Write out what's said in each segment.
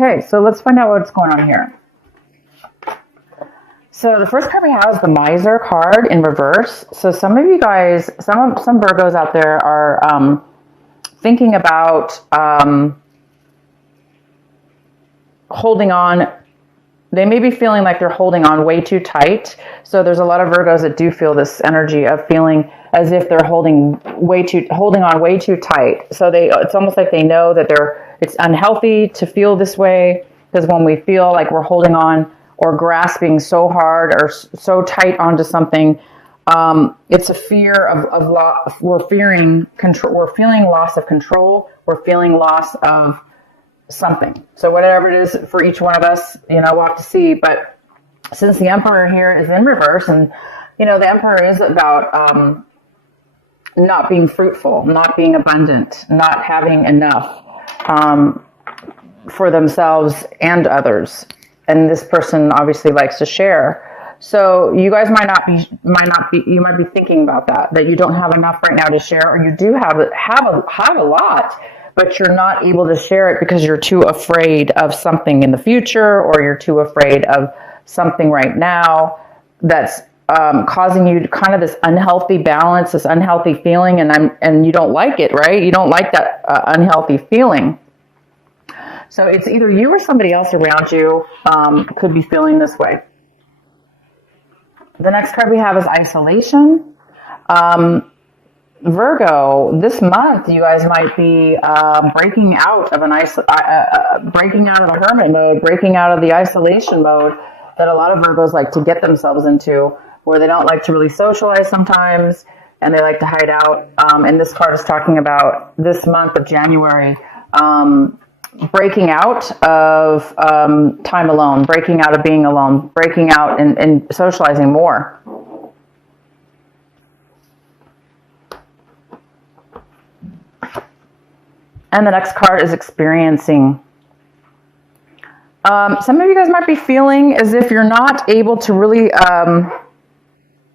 Okay, so let's find out what's going on here. So the first card we have is the Miser card in reverse. So some of you guys, some Virgos out there are thinking about holding on. They may be feeling like they're holding on way too tight. So there's a lot of Virgos that do feel this energy of feeling as if they're holding on way too tight. So it's almost like they know that it's unhealthy to feel this way, because when we feel like we're holding on or grasping so hard or so tight onto something, it's a fear of loss. We're fearing control. We're feeling loss of control. We're feeling loss of something. So whatever it is for each one of us, we'll have to see. But since the Emperor here is in reverse, and the Emperor is about not being fruitful, not being abundant, not having enough for themselves and others. And this person obviously likes to share. So you guys you might be thinking about that you don't have enough right now to share, or you do have a lot, but you're not able to share it because you're too afraid of something in the future, or you're too afraid of something right now that's causing you kind of this unhealthy balance, this unhealthy feeling, and you don't like it, right? You don't like that unhealthy feeling. So it's either you or somebody else around you could be feeling this way. The next card we have is isolation. Virgo, this month you guys might be breaking out of breaking out of the hermit mode, breaking out of the isolation mode that a lot of Virgos like to get themselves into, where they don't like to really socialize sometimes, and they like to hide out. And this card is talking about this month of January, breaking out of time alone, breaking out of being alone, breaking out and socializing more. And the next card is experiencing. Some of you guys might be feeling as if you're not able to really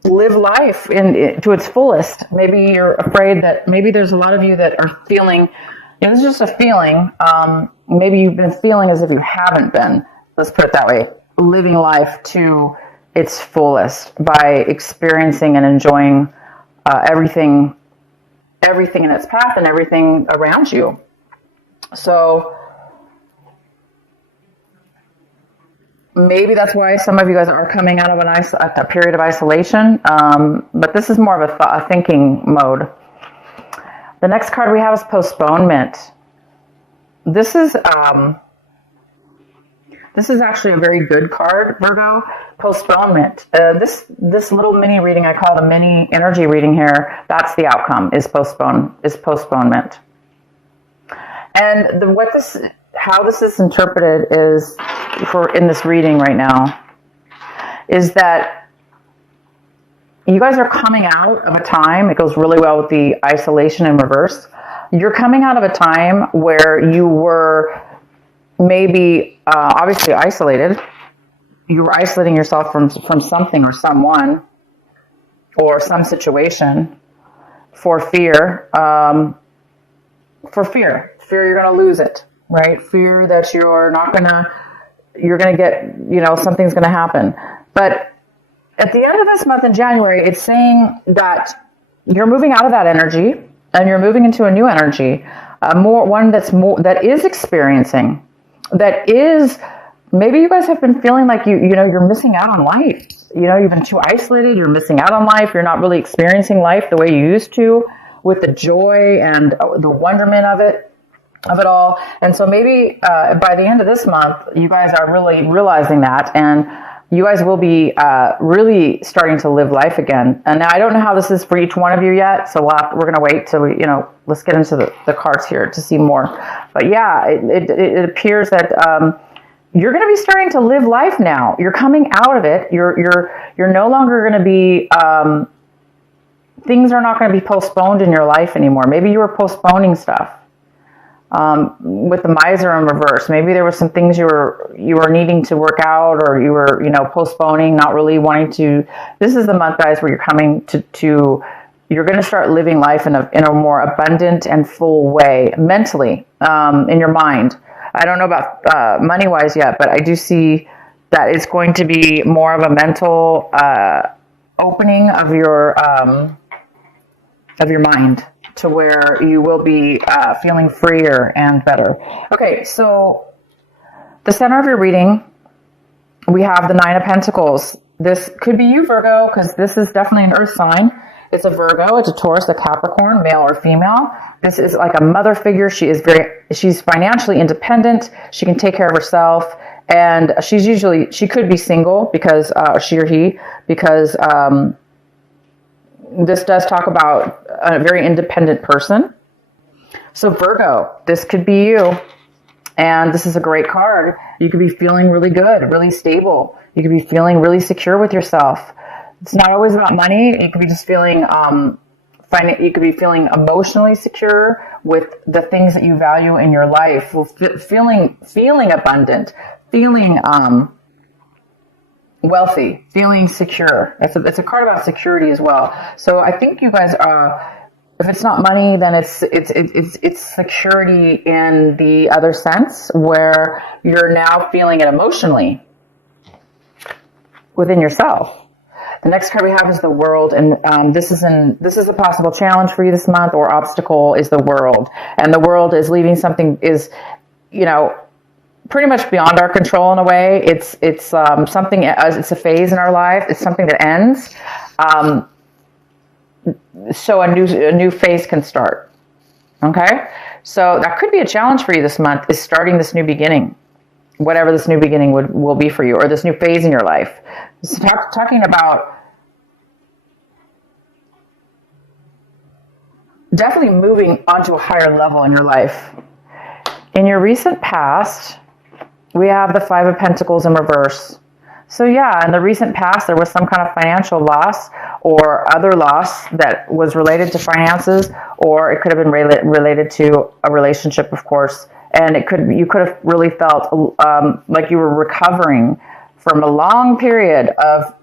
live life to its fullest. Maybe you're afraid that maybe there's a lot of you that are feeling, it's just a feeling. Maybe you've been feeling as if you haven't been, let's put it that way, living life to its fullest by experiencing and enjoying everything in its path and everything around you. So maybe that's why some of you guys are coming out of a period of isolation. But this is more of a thinking mode. The next card we have is postponement. This is actually a very good card, Virgo. Postponement. This little mini reading, I call it a mini energy reading here. That's the outcome. Is postponement. And how this is interpreted is in this reading right now is that you guys are coming out of a time. It goes really well with the isolation in reverse. You're coming out of a time where you were maybe obviously isolated. You were isolating yourself from something or someone or some situation for fear. Fear you're going to lose it, right? Fear that you're going to get, something's going to happen. But at the end of this month in January, it's saying that you're moving out of that energy and you're moving into a new energy, that is experiencing, that is, maybe you guys have been feeling like you're missing out on life. You've been too isolated. You're missing out on life. You're not really experiencing life the way you used to, with the joy and the wonderment of it all. And so maybe by the end of this month, you guys are really realizing that, and you guys will be really starting to live life again. And now I don't know how this is for each one of you yet, so we're going to wait till let's get into the cards here to see more. But yeah, it appears that you're going to be starting to live life now. You're coming out of it. You're no longer going to be things are not going to be postponed in your life anymore. Maybe you were postponing stuff. With the Miser in reverse, maybe there were some things you were needing to work out, or you were postponing, not really wanting to. This is the month, guys, where you're coming to you're going to start living life in a more abundant and full way mentally, in your mind. I don't know about money-wise yet, but I do see that it's going to be more of a mental opening of your mind to where you will be feeling freer and better. Okay, so the center of your reading, we have the Nine of Pentacles. This could be you, Virgo, because this is definitely an earth sign. It's a Virgo, it's a Taurus, a Capricorn, male or female. This is like a mother figure. She's financially independent. She can take care of herself. And she could be single because, she or he, because this does talk about a very independent person. So Virgo, this could be you. And this is a great card. You could be feeling really good, really stable. You could be feeling really secure with yourself. It's not always about money. You could be just feeling, you could be feeling emotionally secure with the things that you value in your life. Feeling abundant, feeling wealthy, feeling secure. It's a card about security as well. So I think you guys are. If it's not money, then it's security in the other sense, where you're now feeling it emotionally within yourself. The next card we have is the World, and this is a possible challenge for you this month, or obstacle is the World, and the World is leaving something pretty much beyond our control in a way. It's something. It's a phase in our life. It's something that ends. So a new phase can start. Okay, so that could be a challenge for you this month, is starting this new beginning, whatever this new beginning will be for you, or this new phase in your life. So talking about definitely moving onto a higher level in your life. In your recent past, we have the Five of Pentacles in reverse. So yeah, in the recent past, there was some kind of financial loss or other loss that was related to finances, or it could have been related to a relationship, of course. And you could have really felt like you were recovering from a long period of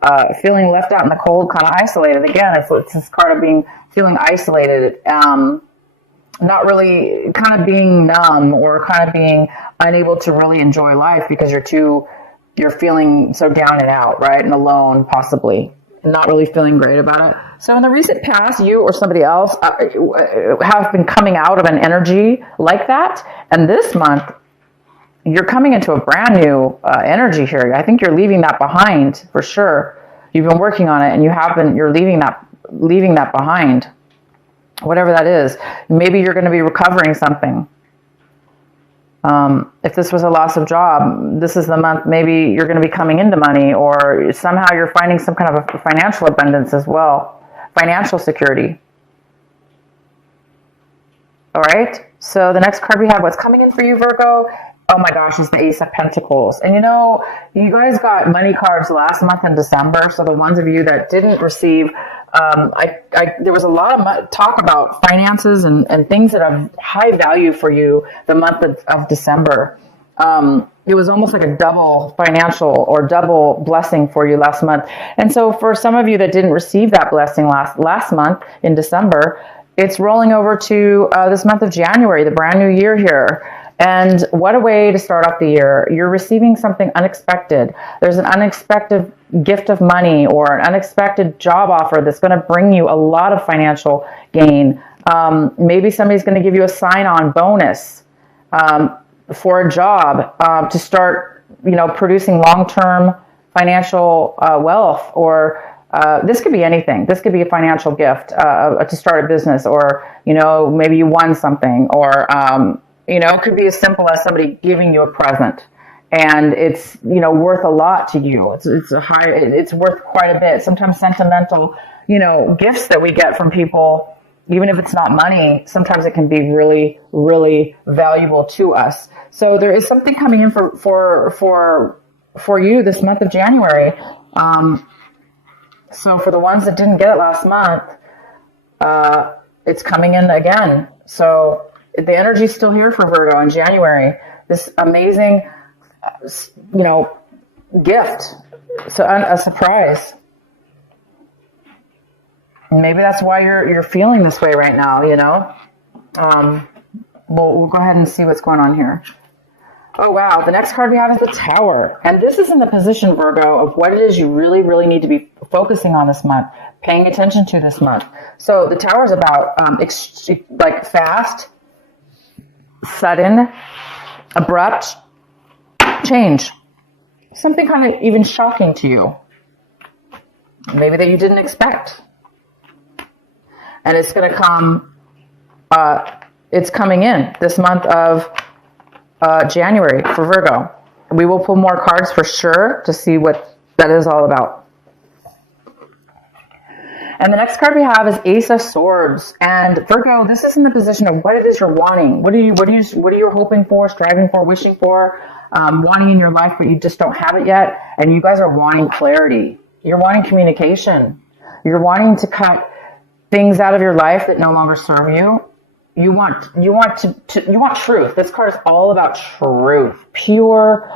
feeling left out in the cold, kind of isolated. Again, it's this card of feeling isolated, not really, kind of being numb, or kind of being unable to really enjoy life because you're feeling so down and out, right? And alone, possibly, and not really feeling great about it. So in the recent past, you or somebody else have been coming out of an energy like that. And this month, you're coming into a brand new energy here. I think you're leaving that behind for sure. You've been working on it, and you're leaving that behind. Whatever that is. Maybe you're going to be recovering something. If this was a loss of job, this is the month maybe you're going to be coming into money, or somehow you're finding some kind of a financial abundance as well. Financial security. All right. So the next card we have, what's coming in for you, Virgo? Oh my gosh, is the Ace of Pentacles. And you guys got money cards last month in December. So the ones of you that didn't receive, there was a lot of talk about finances and things that have high value for you the month of December. It was almost like a double financial or double blessing for you last month. And so for some of you that didn't receive that blessing last month in December, it's rolling over to this month of January, the brand new year here. And what a way to start off the year. You're receiving something unexpected. There's an unexpected gift of money or an unexpected job offer that's going to bring you a lot of financial gain. Maybe somebody's going to give you a sign-on bonus for a job to start, producing long-term financial wealth. Or this could be anything. This could be a financial gift to start a business, or maybe you won something, or it could be as simple as somebody giving you a present, and it's worth a lot to you. It's worth quite a bit. Sometimes sentimental gifts that we get from people, even if it's not money, sometimes it can be really, really valuable to us. So there is something coming in for you this month of January. So for the ones that didn't get it last month, it's coming in again. So the energy is still here for Virgo in January. This amazing, gift. So a surprise. Maybe that's why you're feeling this way right now. We'll go ahead and see what's going on here. Oh, wow. The next card we have is the Tower. And this is in the position, Virgo, of what it is you really, really need to be focusing on this month, paying attention to this month. So the Tower is about like fast, sudden, abrupt change. Something kind of even shocking to you. Maybe that you didn't expect. And it's going to come, it's coming in this month of January for Virgo. We will pull more cards for sure to see what that is all about. And the next card we have is Ace of Swords. And Virgo, this is in the position of what it is you're wanting. What are you hoping for, striving for, wishing for, wanting in your life, but you just don't have it yet. And you guys are wanting clarity. You're wanting communication. You're wanting to cut things out of your life that no longer serve you. You want truth. This card is all about truth, pure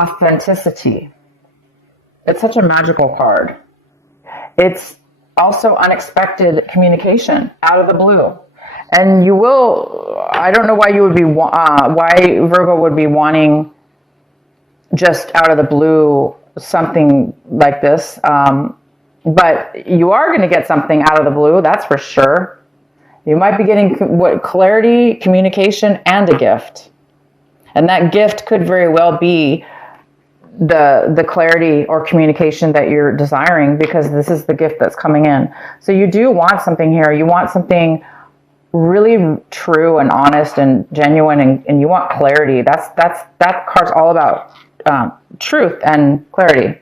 authenticity. It's such a magical card. It's also unexpected communication out of the blue. And you will, I don't know why you would be, why Virgo would be wanting just out of the blue something like this. But you are going to get something out of the blue, that's for sure. You might be getting clarity, communication, and a gift. And that gift could very well be the clarity or communication that you're desiring, because this is the gift that's coming in. So you do want something here. You want something really true and honest and genuine, and you want clarity. That card's all about truth and clarity.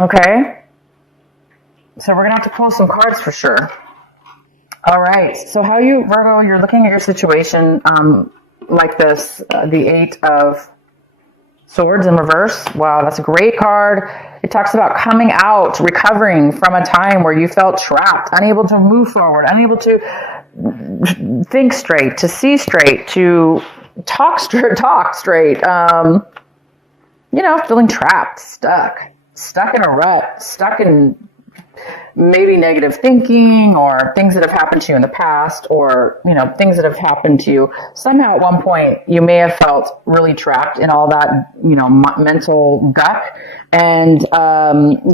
Okay. So we're going to have to pull some cards for sure. All right. So how you, Virgo, you're looking at your situation like this, the Eight of Swords in reverse. Wow, that's a great card. It talks about coming out, recovering from a time where you felt trapped, unable to move forward, unable to think straight, to see straight, to talk straight. Feeling trapped, stuck in a rut, stuck in maybe negative thinking, or things that have happened to you in the past, or things that have happened to you somehow at one point. You may have felt really trapped in all that mental guck, and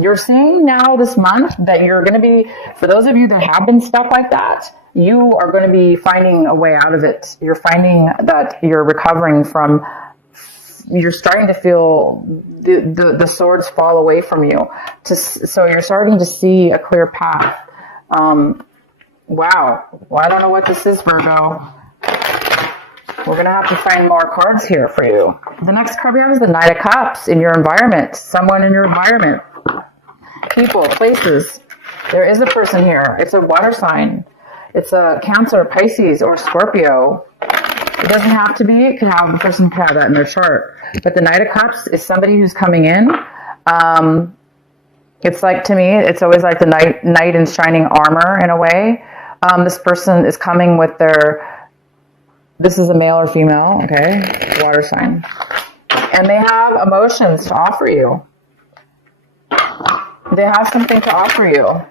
you're seeing now this month that you're going to be, for those of you that have been stuck like that, you are going to be finding a way out of it. You're finding that you're recovering from, you're starting to feel the swords fall away from you. So you're starting to see a clear path. Wow. Well, I don't know what this is, Virgo. We're going to have to find more cards here for you. The next card we have is the Knight of Cups. In your environment, someone in your environment. People, places. There is a person here. It's a water sign. It's a Cancer, Pisces, or Scorpio. It doesn't have to be. It could have, the person could have that in their chart. But the Knight of Cups is somebody who's coming in. It's like, to me, it's always like the knight in shining armor in a way. This person is coming with this is a male or female, okay? Water sign. And they have emotions to offer you. They have something to offer you.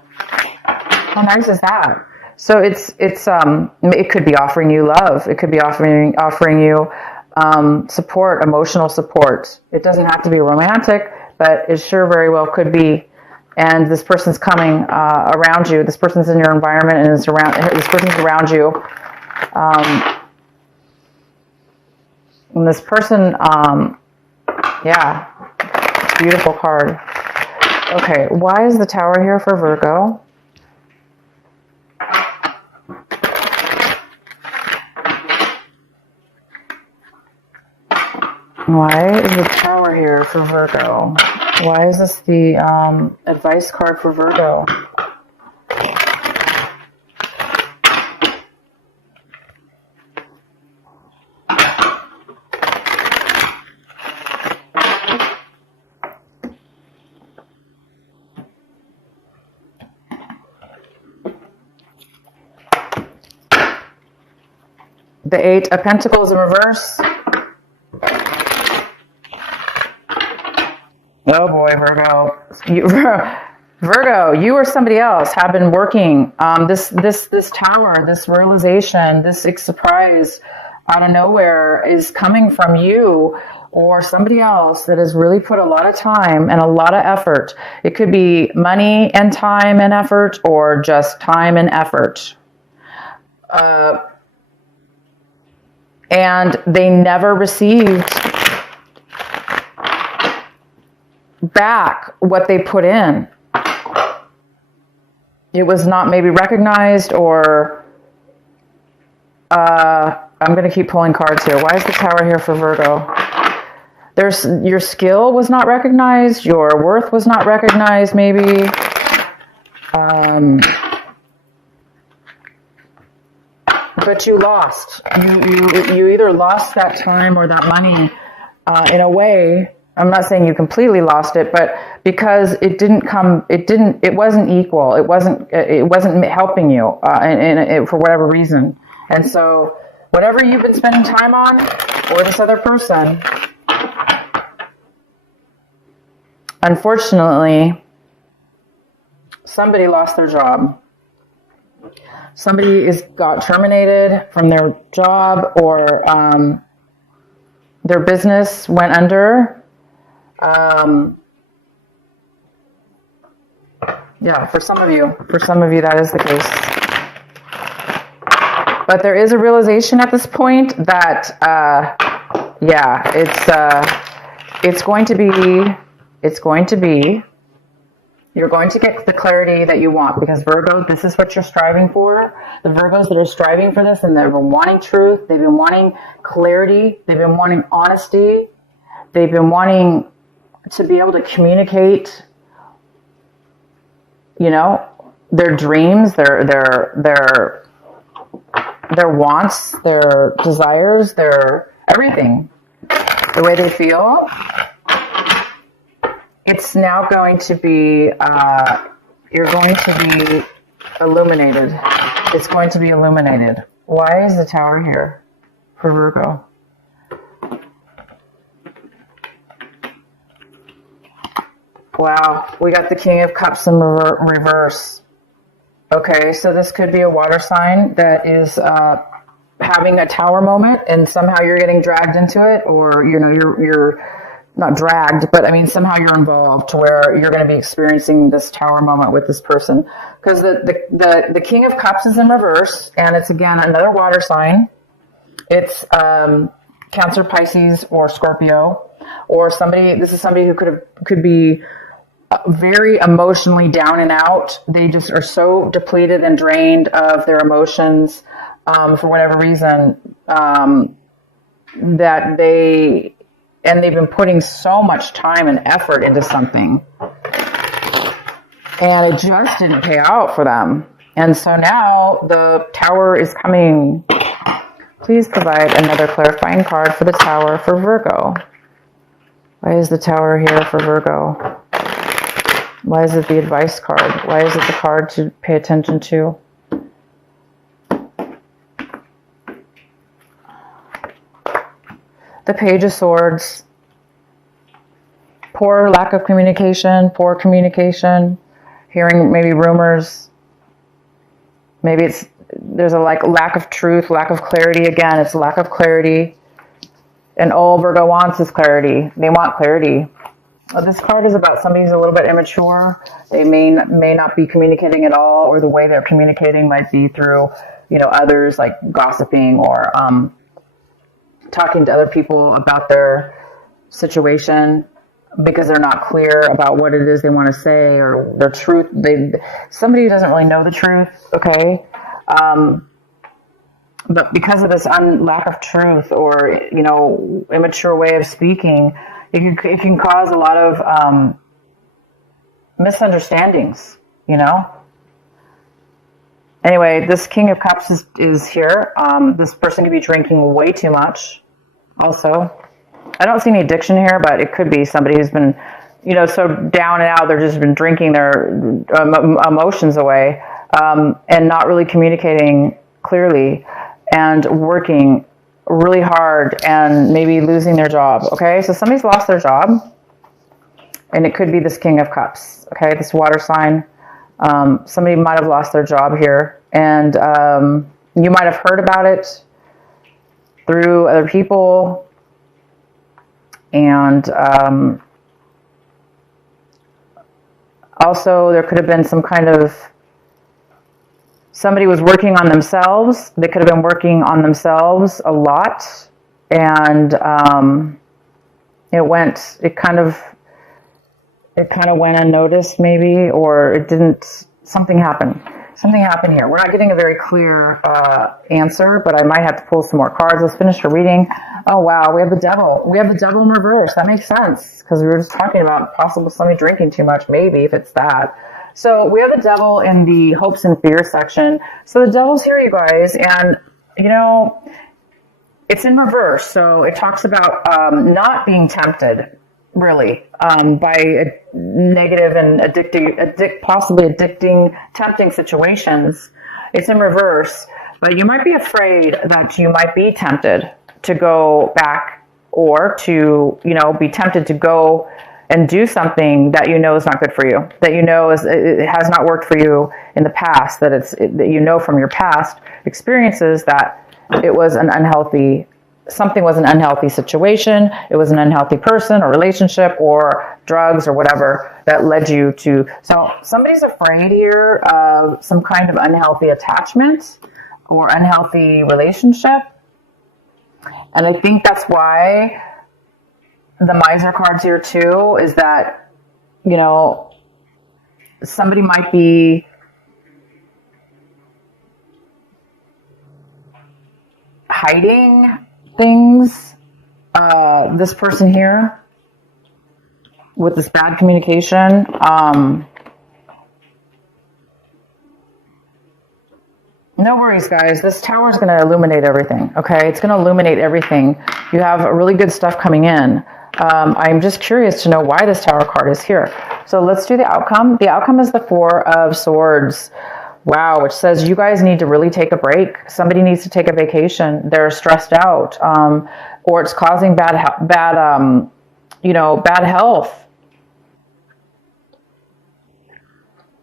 How nice is that? So it could be offering you love. It could be offering you support, emotional support. It doesn't have to be romantic, but it sure very well could be. And this person's coming around you. This person's in your environment, and this person's around you. And this person, beautiful card. Okay, why is the Tower here for Virgo? Why is the Tower here for Virgo? Why is this the advice card for Virgo? The Eight of Pentacles in reverse. Oh boy, Virgo. Virgo, you or somebody else have been working this Tower, this realization, this surprise out of nowhere is coming from you or somebody else that has really put a lot of time and a lot of effort. It could be money and time and effort, or just time and effort. And they never received back what they put in. It was not maybe recognized, or I'm going to keep pulling cards here. Why is the Tower here for Virgo? Your skill was not recognized. Your worth was not recognized, maybe. But you lost. You either lost that time or that money in a way. I'm not saying you completely lost it, but because it wasn't equal. It wasn't helping you for whatever reason. And so whatever you've been spending time on, or this other person, unfortunately, somebody lost their job. Somebody got terminated from their job, or their business went under. Yeah, for some of you that is the case. But there is a realization at this point that, it's going to be, you're going to get the clarity that you want, because Virgo, this is what you're striving for. The Virgos that are striving for this, and they've been wanting truth, they've been wanting clarity, they've been wanting honesty, they've been wanting to be able to communicate, their dreams, their wants, their desires, their everything, the way they feel. It's now going to be, you're going to be illuminated. It's going to be illuminated. Why is the Tower here for Virgo? Wow, we got the King of Cups in reverse. Okay, so this could be a water sign that is having a Tower moment, and somehow you're getting dragged into it, or you're not dragged, but I mean somehow you're involved to where you're going to be experiencing this Tower moment with this person. Because the King of Cups is in reverse, and it's again another water sign. It's Cancer, Pisces, or Scorpio, or somebody. This is somebody who could be very emotionally down and out. They just are so depleted and drained of their emotions for whatever reason, that they've been putting so much time and effort into something, and it just didn't pay out for them. And so now the Tower is coming. Please provide another clarifying card for the Tower for Virgo. Why is the Tower here for Virgo? Why is it the advice card? Why is it the card to pay attention to? The Page of Swords. Poor lack of communication, poor communication, hearing maybe rumors. Maybe there's a lack of truth, lack of clarity. Again, it's lack of clarity. And all Virgo wants is clarity. They want clarity. This card is about somebody who's a little bit immature. They may not be communicating at all, or the way they're communicating might be through, others, like gossiping, or talking to other people about their situation because they're not clear about what it is they want to say, or their truth. Somebody who doesn't really know the truth, okay? But because of this lack of truth, or, immature way of speaking, it can cause a lot of misunderstandings, Anyway, this King of Cups is here. This person could be drinking way too much also. I don't see any addiction here, but it could be somebody who's been, so down and out, they've just been drinking their emotions away, and not really communicating clearly, and working really hard, and maybe losing their job. Okay, so somebody's lost their job, and it could be this King of Cups. Okay, this water sign. Somebody might have lost their job here, and you might have heard about it. through other people. And also there could have been some kind of, somebody was working on themselves. They could have been working on themselves a lot. And it kind of went unnoticed maybe, or it didn't, something happened here. We're not getting a very clear answer, but I might have to pull some more cards. Let's finish the reading. Oh wow, we have the devil in reverse. That makes sense, because we were just talking about possible somebody drinking too much, maybe, if it's that. So we have the devil in the hopes and fears section. So the devil's here, you guys, and it's in reverse. So it talks about not being tempted, really, by a negative and possibly addicting, tempting situations. It's in reverse, but you might be afraid that you might be tempted to go back, or to, be tempted to go and do something that is not good for you, that it has not worked for you in the past, that from your past experiences that it was something was an unhealthy situation, it was an unhealthy person or relationship or drugs or whatever that led you to. So somebody's afraid here of some kind of unhealthy attachment or unhealthy relationship. And I think that's why the miser card's here too, is that, somebody might be hiding things, this person here, with this bad communication. No worries, guys. This tower is going to illuminate everything, okay? It's going to illuminate everything. You have really good stuff coming in. I'm just curious to know why this tower card is here. So let's do the outcome. The outcome is the Four of Swords. Wow, which says you guys need to really take a break. Somebody needs to take a vacation. They're stressed out, or it's causing bad health.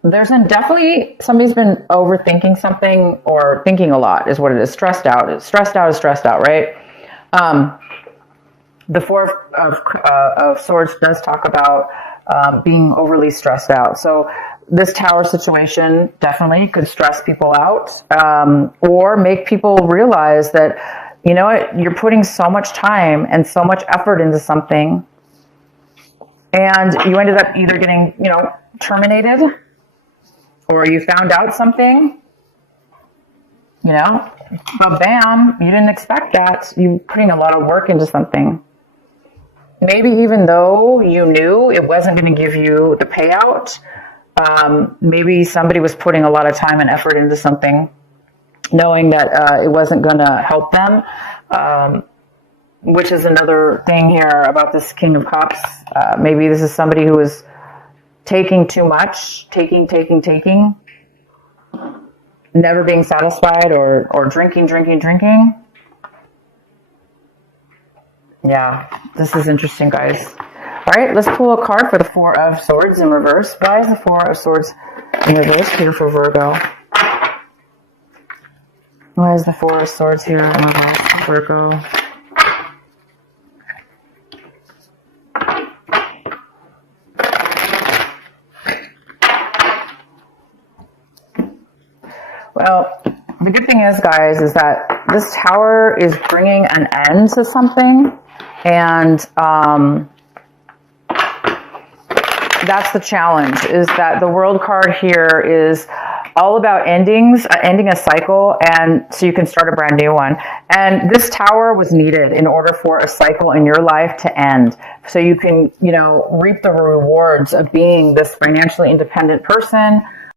There's definitely somebody's been overthinking something, or thinking a lot is what it is. Stressed out. Stressed out, right? The Four of Swords does talk about being overly stressed out. So this tower situation definitely could stress people out, or make people realize that, you're putting so much time and so much effort into something, and you ended up either getting, terminated, or you found out something, but bam, you didn't expect that. You're putting a lot of work into something. Maybe even though you knew it wasn't going to give you the payout, maybe somebody was putting a lot of time and effort into something, knowing that it wasn't going to help them, which is another thing here about this King of Cups. Maybe this is somebody who is taking too much, taking, never being satisfied, or drinking. Yeah, this is interesting, guys. All right, let's pull a card for the Four of Swords in reverse. Why is the Four of Swords in reverse here for Virgo? Why is the Four of Swords here in reverse for Virgo? Well, the good thing is, guys, is that this tower is bringing an end to something, and that's the challenge, is that the World card here is all about endings, ending a cycle, and so you can start a brand new one. And this tower was needed in order for a cycle in your life to end, so you can, reap the rewards of being this financially independent person,